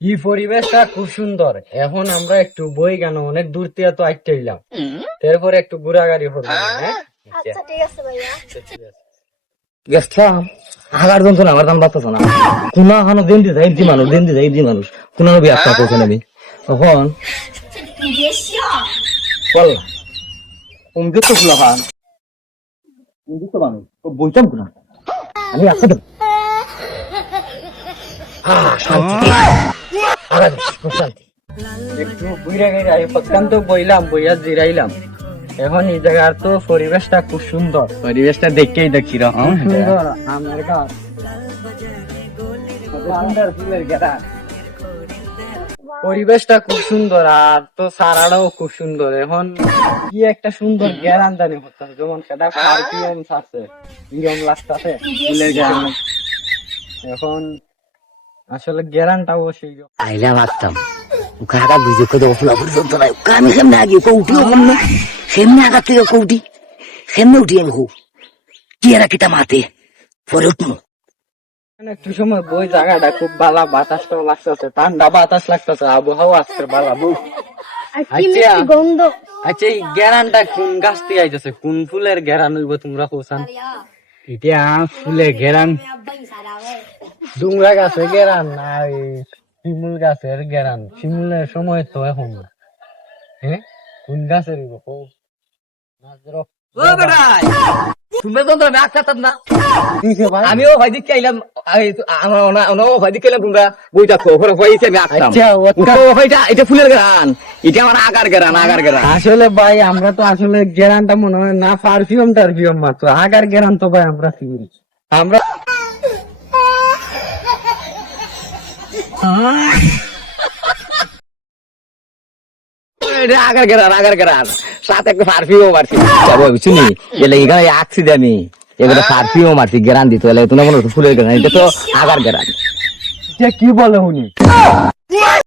এই পরিবেশটা খুব সুন্দর। এখন আমরা একটু বই কেন অনেক দূর থেকে তো আইতে এলাম, তারপরে একটু ঘোরাঘুরি করবো। হ্যাঁ আচ্ছা ঠিক আছে ভাইয়া। গেছলাম আগার জনতো আমার দাম বাড়তেছ না কোনা খানো দিন দি যাই মানুষ দিন দি যাই মানুষ কোন বিয়াটা করছে আমি তখন বল তুমি তো ফুলা খান তুমি তো মানুষ বইতাম কোনা আমি আসতে দেব শান্তি একটু ঘুরে ঘুরে অত্যন্ত বইলাম, বইয়া জিরাইলাম। এখন এই জায়গার তো পরিবেশটা খুব সুন্দর, পরিবেশটা দেখেই দেখি রকম সুন্দর। আমার গাছ ফুলের গেরা, পরিবেশটা খুব সুন্দর, আর তো সারাটাও খুব সুন্দর। এখন কি একটা সুন্দর গ্যারান দানি হচ্ছে, যেমন সেটা পারফিউম ছাড়ছে, নিয়ম লাগতেছে ফুলের গ্যারান। এখন আসলে গ্যারানটাও সেই আইলা মারতাম কাকা বুঝে কত ফুলা ফুল চলতো না আমি সেমনে আগে কৌটিও কম না সেমনে আগার থেকে কৌটি সেমনে উঠি আমি হোক কি এরা কিতা মাতে পরে উঠবো একটু সময় বই, জায়গাটা খুব ভালো, বাতাসটাও লাগতেছে, ঠান্ডা বাতাস লাগতেছে, আবহাওয়া আসছে ভালো। আর কি মিষ্টি গন্ধ। আচ্ছা, এই গ্যারানটা কোন গাছ থেকে আইতেছে? কোন ফুলের গ্যারান হইব তোমরা কোসান? এটা ফুলের গ্যারান ডুমরা গাছের গ্যারান না শিমুল গাছের গ্যারান? শিমুলের সময় তো এখন না। হ্যাঁ, কোন গাছের হইব? তুমি তো আমি আসতাম না কিসে ভাই? আমিও ভাই দিকে আইলাম আমার ভাই দিকে এলাম তোমরা বইটা খবর হয়েছে আমি আসতাম আচ্ছা, এটা ফুলের গান এটা আমার আগার গেরান আসলে ভাই আমরা তো আসলে গ্যারানটা মনে হয় না পারফিউম টারফিউম মাত্র, আগার গ্যারান তো ভাই আমরা চিনি। আমরা আগার গেরান সাথে একটা পারফিউম মারছি বুঝছি এলে এখানে আসছি আমি এবারে পারফিউম মারছি গেরান দিত এলে তোমার মনে ফুলের গেরান এটা তো আগার গেরান। কি বলে উনি?